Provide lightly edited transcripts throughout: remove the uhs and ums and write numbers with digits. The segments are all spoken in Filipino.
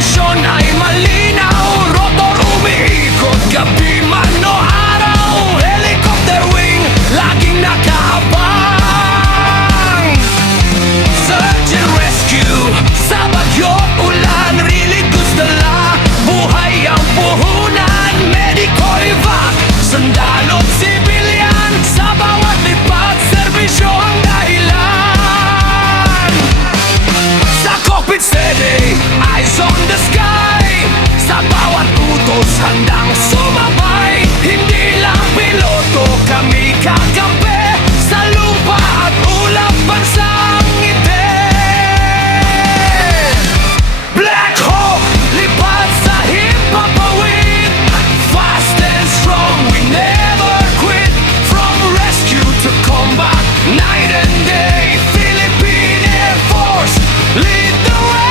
kondisyon ay malinaw. Rotor umiikot, gabi man o araw. Helicopter wing, laging nakaabang. Search and rescue, sa bagyo, ulan, really gusto la. Buhay ang puhunan, medico evac, sundalo, civilian. Sa bawat lipat, serbisyo ang dahilan. Sa cockpit steady, eyes on the sky. Sa bawat utos, handang sumabay. Hindi lang piloto, kami kakampi. Sa lupa at ulap, bansang ngiti. Black Hawk, lipat sa himpapawid. Fast and strong, we never quit. From rescue to combat, night and day. Philippine Air Force, lead the way.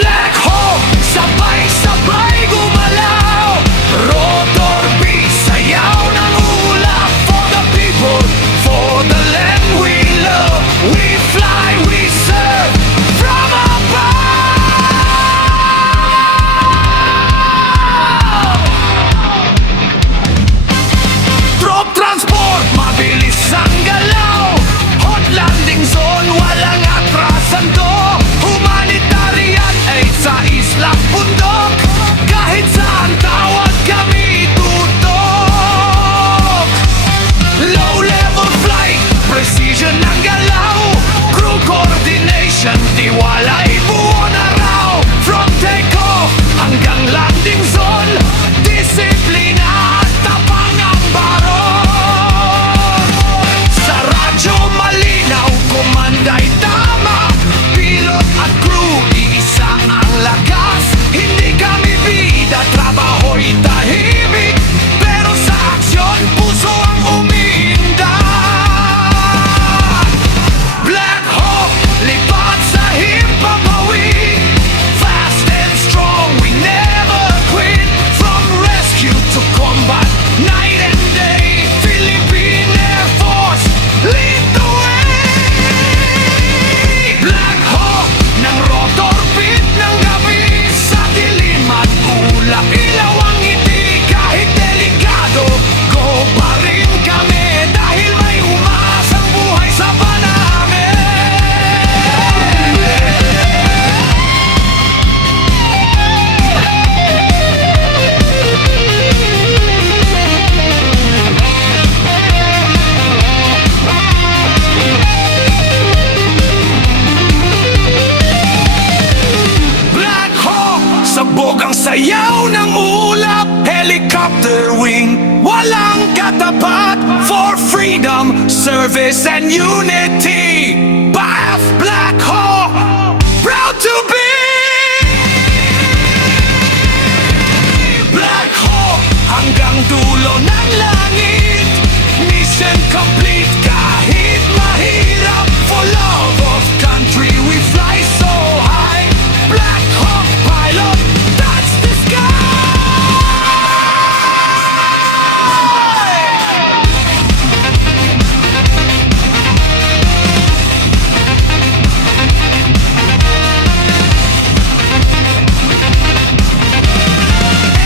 Black Hawk, sabay-sabay gumalaw. Rotor beat, sayaw ng ulap. For the people, for the land we love. We fly, we serve from above. Drop transport, mabilis ang galaw. Hot landing zone, walang atrasan to. Humanitarian aid sa isla, bundok. Kahit saan tawag kami tutok. Low level flight, precision ang galaw. Crew coordination, tiwala'y buo na raw. From takeoff hanggang landing zone, disiplina at tapang ang baron. Sa radyo malinaw, komanda'y tama. Pilot at crew, iisa ang lakas. Hindi kami bida, trabaho'y tahimik. Pero sa aksyon, puso ang umiinda. Black Hawk, lipat sa himpapawid. Fast and strong, we never quit. From rescue to combat, night and day. Philippine Air Force, lead the way. Black Hawk, ng rotor beat ng gabi. Sa dilim at ulap, ilaw ang ngiti. Kahit delikado, go pa rin kami. Dahil may umaasang buhay sa panamin. Black Hawk, sabog ang sayaw ng ulap. Helicopter wing, walang katapat. For freedom, service and unity. BAF Black Hawk, proud to be Black Hawk, hanggang dulo ng langit. Mission complete kahit mahirap. For love of country, we fly so high. Black Hawk pilot, touch the sky.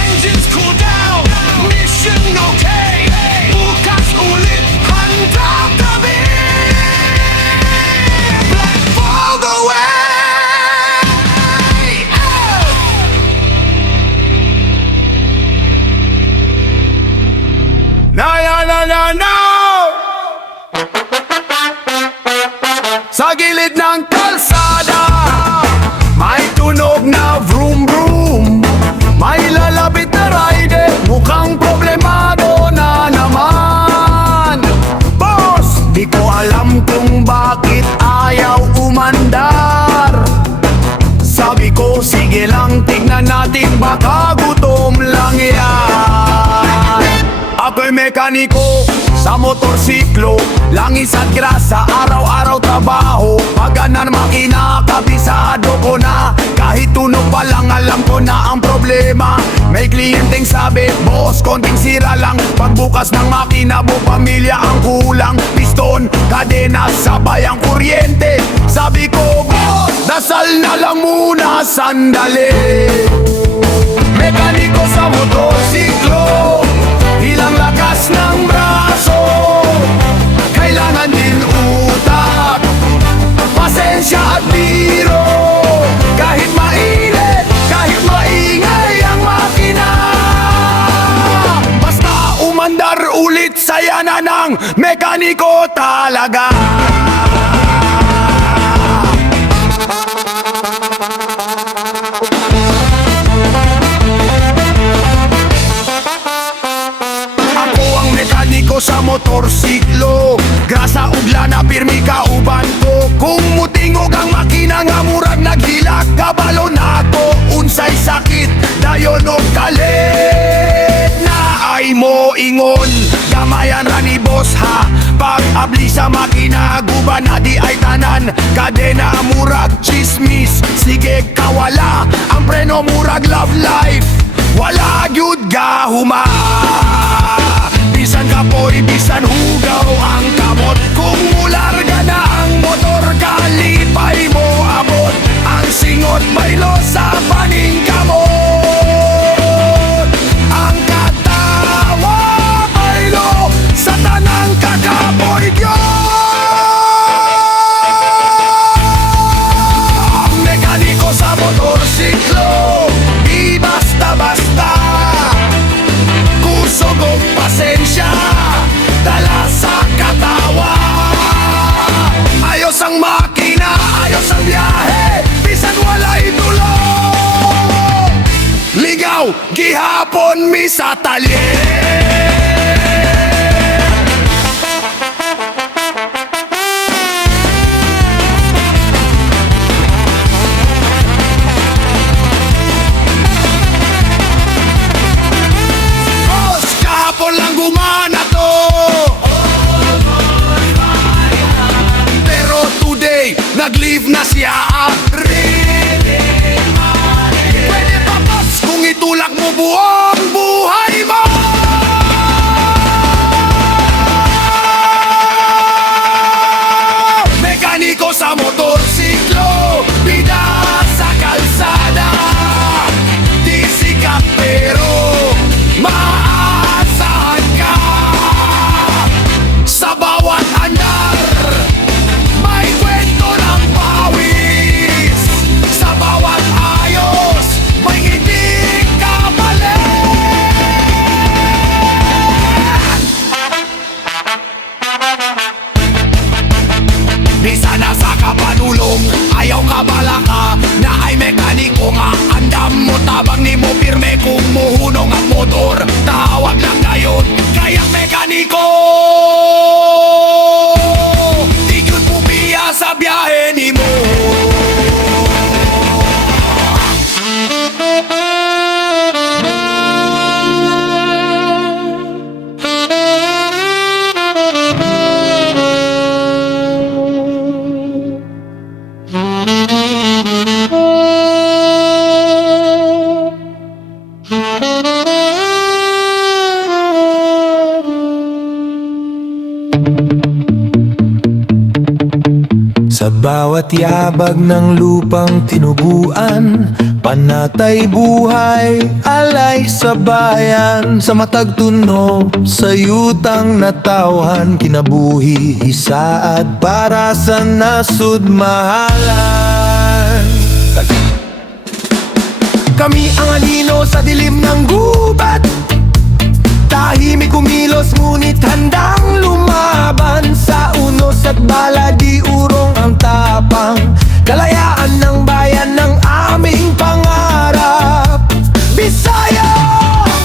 Engines cool down, mission okay. Bukas ulit, handa kami. Black all the way. Na. Sa gilid ng kalsada, may tunog na vroom vroom. May lalapit na rider, mukhang problemado na naman. Boss, di ko alam kung bakit ayaw umandar. Sabi ko, sige lang, tignan natin, baka gutom lang yan. Ako'y mekaniko sa motorsiklo, langis at grasa, araw-araw trabaho. Pagana namang kabisado ko na. Kahit tunog pa lang alam ko na ang problema. May kliyenteng sabi, boss, konting sira lang. Pagbukas ng makina mo, pamilya ang kulang. Piston, kadena, sabay ang kuryente. Sabi ko, boss, Dasal na lang muna sandali. Mekaniko sa motorsiklo, ilang lakas ng braso, kailangan din utak, pasensya at biro. Kahit mainit, kahit maingay ang makina, basta umandar ulit, saya na ng mekaniko talaga. Mekaniko sa motorsiklo, grasa ugla na pirmi kauban ko. Kung mutingog ang makina nga murag naghilak, kabalo na ko unsay sakit, dayon og kalit. Na ay mo ingon, gamayan ra ni boss ha. Pag abli sa makina, guban na di ay tanan. Kadena murag chismis, sige kawala. Ang preno murag love life, wala gyud gahuma. Bisan kapoy, bisan hugaw ang kamot. Kung mularga na ang motor, kalipay mo abot. Ang singot baylo sa paningkamot. Ang katawa baylo sa tanang kakapoy gyud. Mekaniko sa motorsiklo, di basta-basta. Kusog og pasensya, dala sa katawa. Ayos ang makina, ayos ang biyahe, bisan wala'y tulong. Ligaw, gihapon mi sa talye. Lang gumana to, pero today nag-leave na siya. Pwede pa boss kung itulak mo buong buhay mo. Mekaniko sa motorsiklo, bida sa kalsada. Di sikat pero maasahan ka. Sa bawat andar, may kwento ng pawis. Sa bawat ayos, may hindi ka mali. Di sana sa kapanulong, ayaw ka balaka, na ay mekaniko nga. Andam mo tabang ni mo pirme kung muhunong ang motor. Tawag lang ngayon, kaya't mekaniko. Di gyud pupiya sa biyahe ni mo. Sa bawat yabag ng lupang tinubuan, panatay buhay, alay sa bayan. Sa matag tunog, sa yutang natawhan, kinabuhi isaad para sa nasud mahalan. Kami ang anino sa dilim ng gubat, tahimik kumilos ngunit handang lumaban. Sa unos at bala di urong ang tapang, kalayaan ng bayan ng aming pangarap. Bisaya!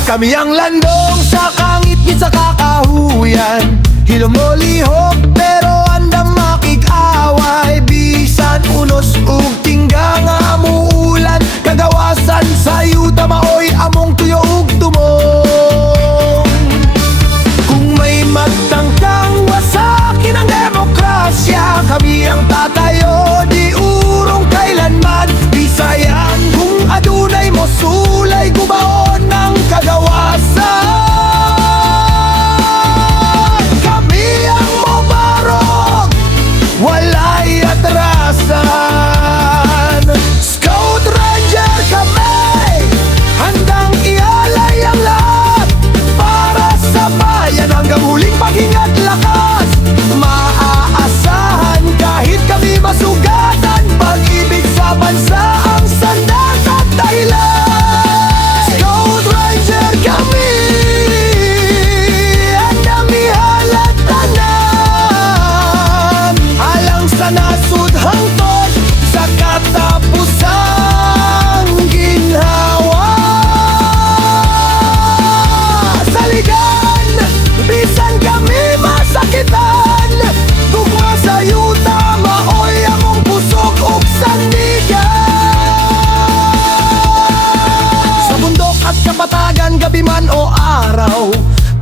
Kami ang landong sa kangit ni sa kakahuyan, hilom mo lihok pero andam makik-away. Bisan unos ug tingga nga muulan, kagawasan sa yuta maoy among tuyo ug tumong. Kung may magtangkang wasakin ang demokrasya, kami ang tatayo di urong kailanman. Bisayan kung adunay mo sulay gubaon ng kagawasan.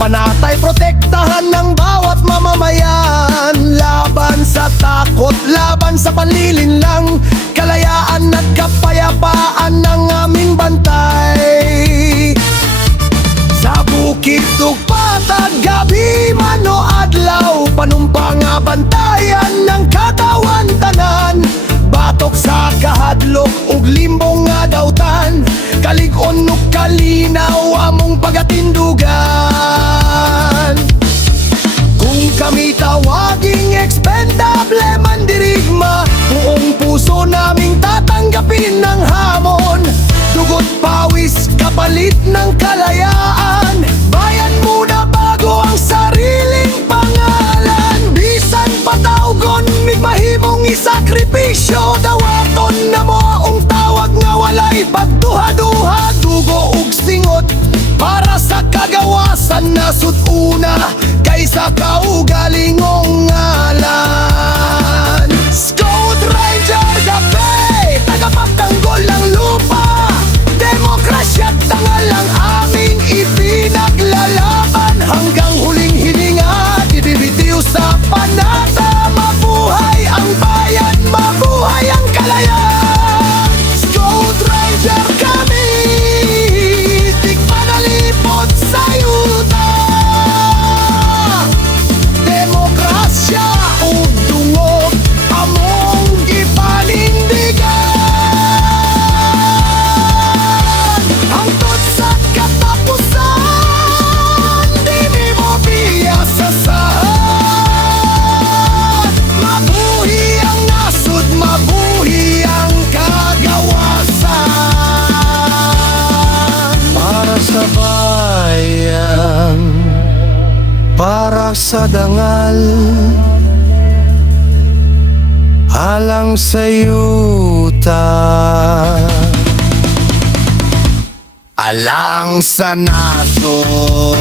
Panatay protektahan ng bawat mamamayan. Laban sa takot, laban sa panlilinlang. Kalayaan at kapayapaan ng aming bantay. Sa bukid tugpatag, gabi man o adlaw, panumpa nga bantayan ng katawan tanan. Batok sa kahadlok ug limbong nga dawtan, kalig-on ug kalinaw among pagatindugan. Kung kami tawaging expendable mandirigma, buong puso naming tatanggapin ng hamon. Dugot pawis kapalit ng kalayaan, bayan muna bago ang sariling pangalan. Bisan patawgon migmahimong isakripisyo, dawaton na mo ang tawag nga walay pagduha-duha. Dugo ug singot para sa kagawasan na sud-una kaysa kaugalingong ngalan. Scout Ranger Gabi, tagapagtanggol ng lupa. Demokrasya't tangal ang aming ipinaglalaban. Hanggang huling hininga, didibitiw sa panata. Mabuhay ang bayan, mabuhay ang kalayaan. Scout Ranger kami, di panalipot sa yuta. Demokrasya ug dungog among ipanindigan. Hangtod sa katapusan, di mi mo biyasasan. Mabuhi ang nasud, mabuhi ang kagawasan. Para sa bayan, para sa dangal, alang sa yuta, alang sa nasod.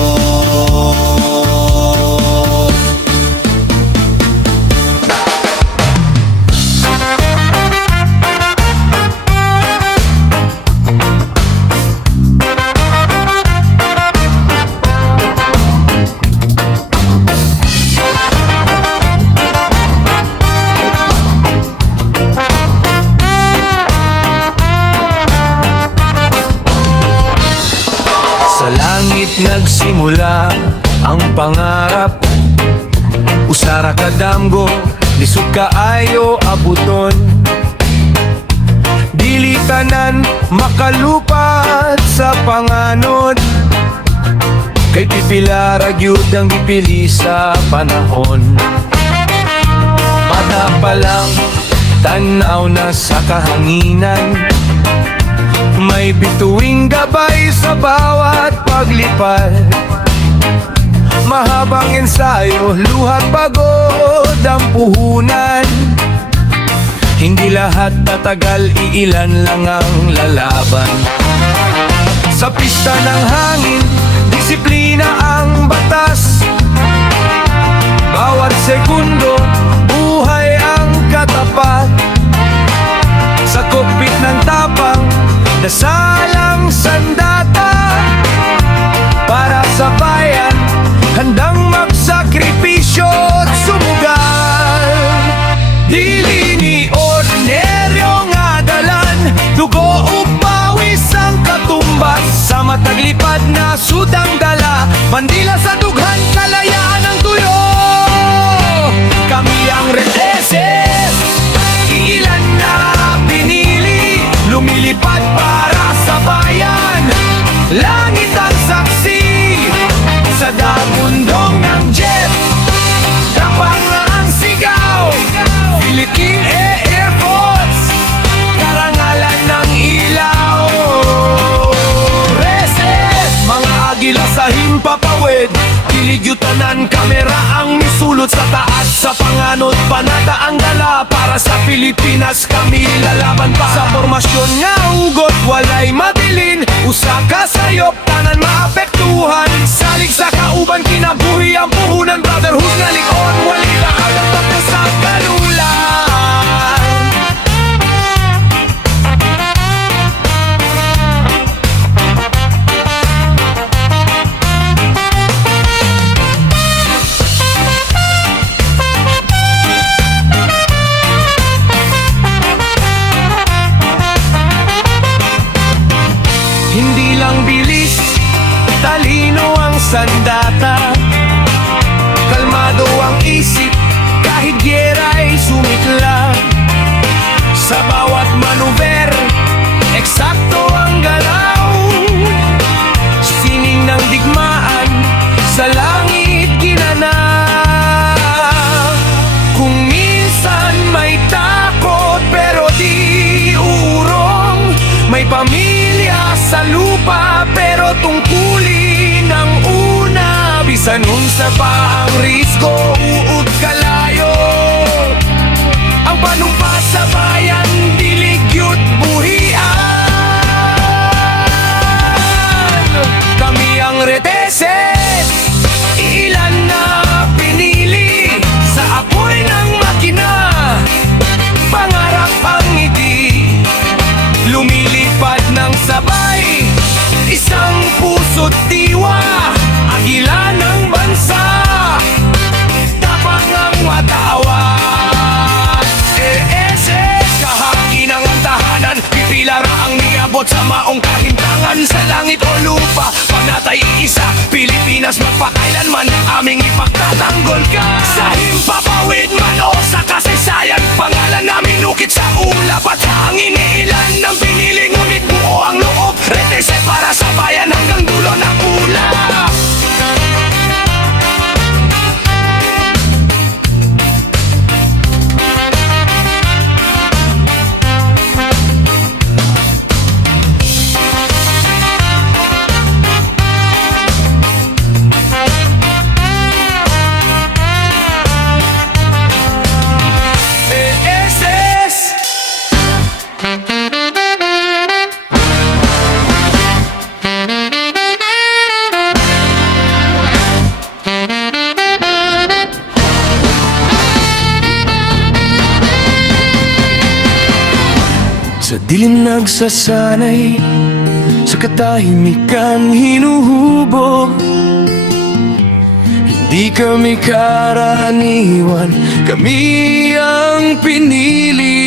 Sa langit nagsimula ang pangarap, usara kadamgo, lisod kaayo abuton. Dili tanan makalupat sa panganod, kay pipila ragyud ang gipili sa panahon. Bata pa lang, tanaw na sa kahanginan, may bituing gabay sa bawat paglipad. Mahabang ensayo, luhat pagod ang puhunan. Hindi lahat tatagal, iilan lang ang lalaban. Sa pista ng hangin, disiplina ang batas. Bawat segundo, buhay ang katapat. Sa kokpit ng tapang, nasalang sandata. Para sa bayan, handang magsakripisyo at sumugal. Dili ni ordinaryo nga dalan, dugo o pawis ang katumbas. Sa mataglipad na sudang dala, bandila sa dughan, kalayaan ang tuyo. Kami ang Red SS, iilan na pinili, lumilipad para sa bayan. Langit ang saksi sa dagundong ng jet. Kapang ang sigaw, Philippine Air Force, karangalan ng ilaw. Reses, mga agila sa himpapawid, kiligyutanan kamera ang misulot sa taas. Sa panganod, panata ang dala, para sa Pilipinas kami lalaban pa. Sa formasyon nga ugot, walay mabilin, usa ka sayop, tanan maapektuhan. Salig sa kauban, kinabuhi ang puhunan. Brotherhood nga likon, wali lahat ang tapos sa kalulan. isip kahit giyera'y sumikla. Sa bawat manuver, eksakto ang galaw. Sining ng digmaan, sa langit ginanaw. Kung minsan may takot pero di urong, may pamilya sa lupa pero tungkulin ang una. Bisan unsa pa ang risgo, uod kalayo. Ang panumpa sa bayan, diligyot buhian. Kami ang reteses, ilan na pinili sa apoy ng makina. Pangarap ang ngiti, lumilipad ng sabay. Isang puso't diwa, agila ng bansa. Tapang ang watawat. ESS, kahangin ang tahanan. Pipilara ang niabot sa maong kahintangan. Sa langit o lupa, pag natay isa, Pilipinas magpakailanman aming ipagtatanggol ka. Sa himpapawid man o sa kasaysayan, pangalan namin ukit sa ulap at hangin. Ilan ng pinili ngunit buo ang loob. Retese para sa bayan hanggang dulo ng ulap. Sa dilim nagsasanay, sa katahimikan hinuhubog. Hindi kami karaniwan, kami ang pinili.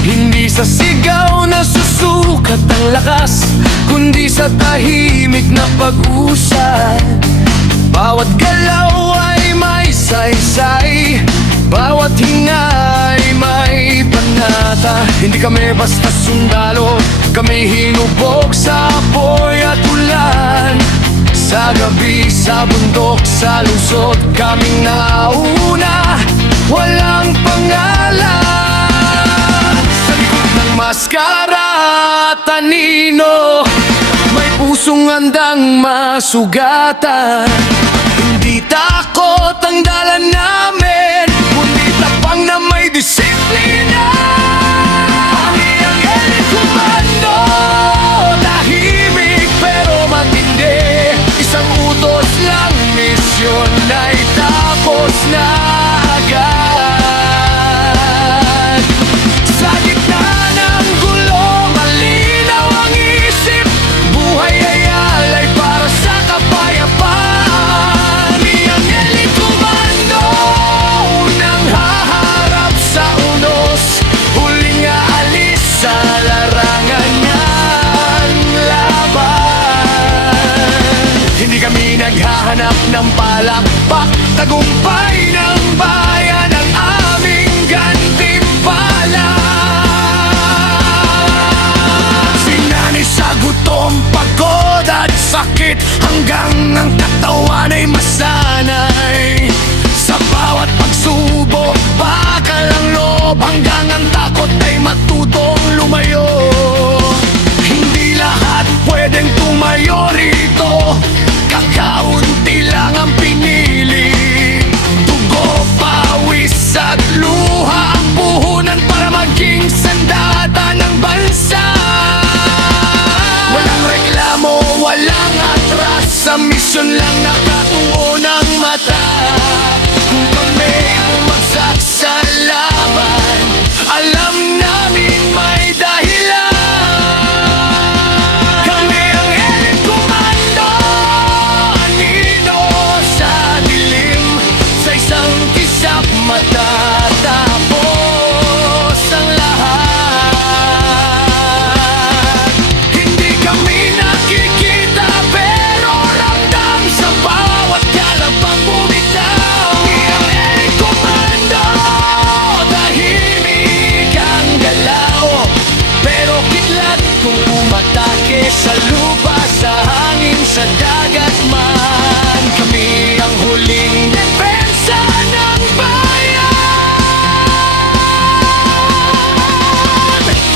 Hindi sa sigaw na susukat ang lakas, kundi sa tahimik na pag-usad. Bawat galaw ay may saysay, bawat hinga ay may panata. Hindi kami basta sundalo, kami hinubog sa apoy at ulan. Sa gabi, sa bundok, sa lungsod, kaming nauna, walang pangalan. Maskara at anino, may pusong handang masugatan. Hindi takot ang dala namin, kundi tapang na may disiplina. Kami ang elite komando, tahimik pero matindi. Isang utos lang, misyon ay tapos na agad. Sa gitna ng gulo, malinaw ang isip. Buhay ay alay para sa kapayapaan. Iyang elite komando, unang haharap sa unos, huling aalis sa larangan ng laban. Hindi kami naghahanap ng palakpak, tagumpay ng bayan ang aming gantimpala. Sinani sa gutom, pagod at sakit, hanggang ang katawan ay masanay. Sa bawat pagsubok, bakal ang loob, hanggang ang takot ay matutong lumayo. Hindi lahat pwedeng tumayo rito, kakaunti lang ang pinili. Dugo, pawis at luha ang puhunan para maging sandata ng bansa. Walang reklamo, walang atras, sa misyon lang nakatuon ang mata. Kung kami bumagsak sa laban, alam namin may dahilan. Kami ang elite komando, sa lupa, sa hangin, sa dagat man. Kami ang huling depensa ng bayan.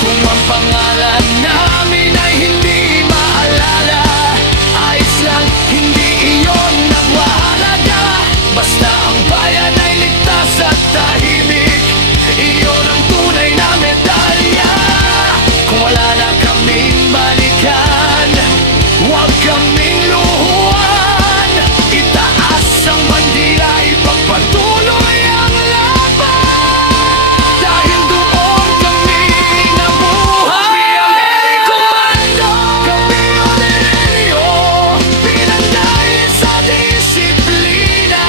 Kung ang pangalan namin ay hindi maalala, ayos lang, hindi iyon ang mahalaga. Basta ang bayan ay ligtas at tahimik, iyon ang tunay na medalya. Kung wala na kaming balikan, huwag kaming luhuan. Itaas ang bandila, ipagpatuloy ang laban. Dahil doon kami nabuhay. Kami ang komando, kami ang Aurelio, pinanday sa disiplina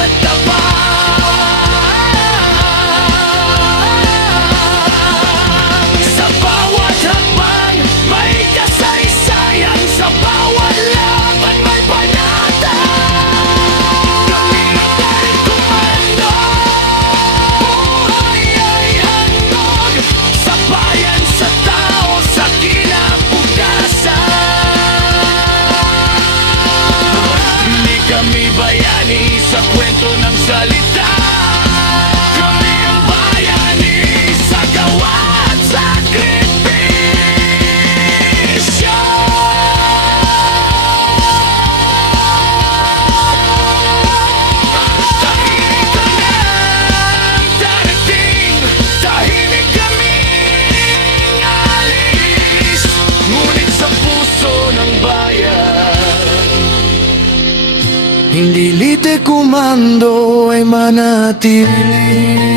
at tapang. Sa bawat hakbang may kasaysayan, sa bawat laban may panatag. Kami ang daring komando, buhay ay handog sa bayan, sa tao, sa kinabukasan. Hindi kami bayani sa kwento ng salita, kami ang bayani sa gawa at sakripisyo. Tahimik ka ng darating, tahimik kaming alis, ngunit sa puso ng bayan, Hindi lite komando ay manatili.